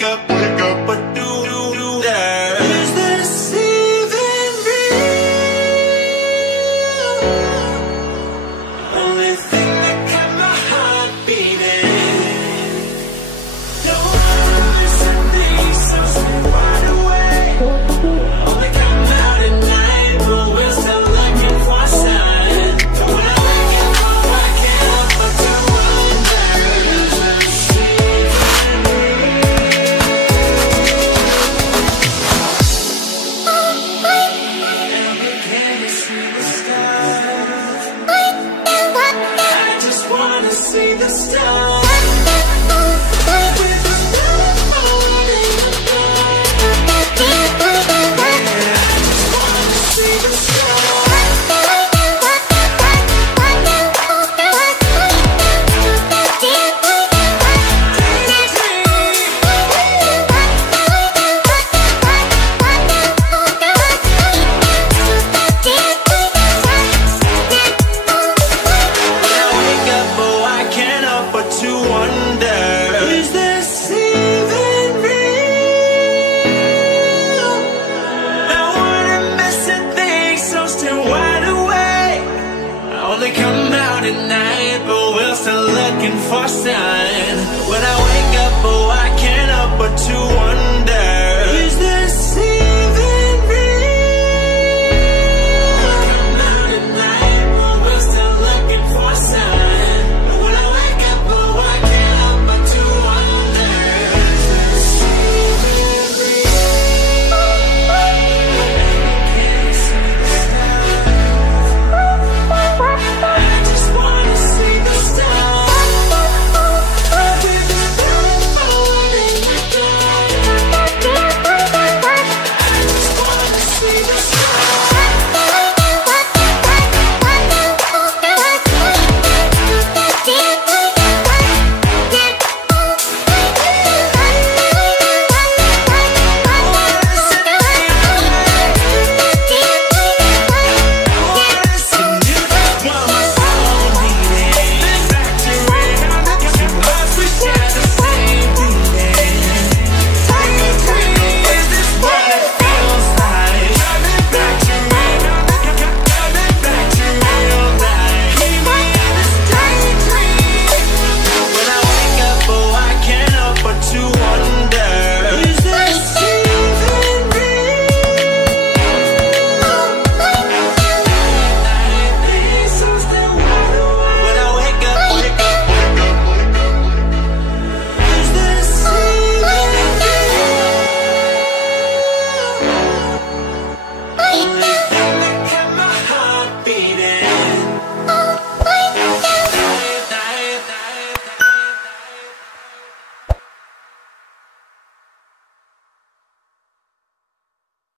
wake up, what do that? Is this even real? Only thing that got my heart beating. Don't wanna miss a thing, so stay wide awake. Only come out at night, but we're still looking for a sign. When I wake up, oh, I can't help but to wonder, is this even see the stars. Come out at night, but we're still looking for a sign. When I wake up, oh, I can't help but to wonder, is this even real? Come out at night, but we're still looking for a sign. When I wake up, oh, I can't help but to wonder, is this even real? Can't see the stars. I just wanna see the stars. With the sun falling down. I just wanna see the stars. Only